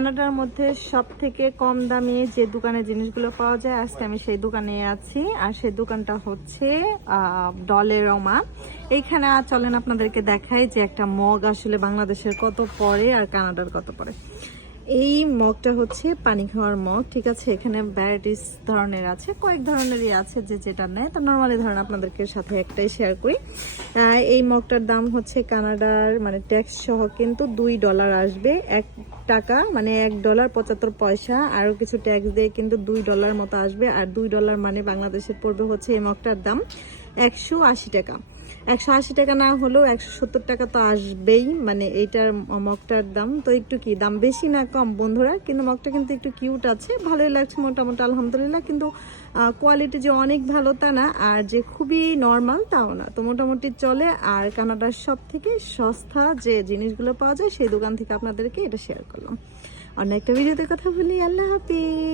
কানাডার মধ্যে সব থেকে কম দামে যে দোকানে জিনিসগুলো পাওয়া যায়, আজকে আমি সেই দোকানে আছি। আর সেই দোকানটা হচ্ছে ডলেরমা। এইখানে চলেন আপনাদেরকে দেখাই যে একটা মগ আসলে বাংলাদেশের কত পড়ে আর কানাডার কত পড়ে। এই মগটা হচ্ছে পানি খাওয়ার মগ, ঠিক আছে। এখানে ভ্যারাইটিস ধরনের আছে, কয়েক ধরনেরই আছে যে যেটা নেয়। তো নর্মালি ধরেন আপনাদেরকে সাথে একটাই শেয়ার করি। এই মগটার দাম হচ্ছে কানাডার মানে ট্যাক্স সহ কিন্তু $2 আসবে, $1 মানে $1.75। আরও কিছু ট্যাক্স দিয়ে কিন্তু $2 মতো আসবে। আর $2 মানে বাংলাদেশের পড়বে হচ্ছে এই মগটার দাম 180 টাকা। 180 টাকা না হলেও 170 টাকা তো আসবেই, মানে এইটার মগটার দাম। তো একটু কি দাম বেশি না কম বন্ধুরা, কিন্তু মগটা কিন্তু একটু কিউট আছে, ভালোই লাগছে মোটামুটি আলহামদুলিল্লাহ। কিন্তু কোয়ালিটি যে অনেক ভালো তা না, আর যে খুবই নর্মাল তাও না, তো মোটামুটি চলে। আর কানাডার সব থেকে সস্তা যে জিনিসগুলো পাওয়া যায় সেই দোকান থেকে আপনাদেরকে এটা শেয়ার করলাম। অন্য একটা ভিডিওতে কথা বলি। আল্লাহ হাফিজ।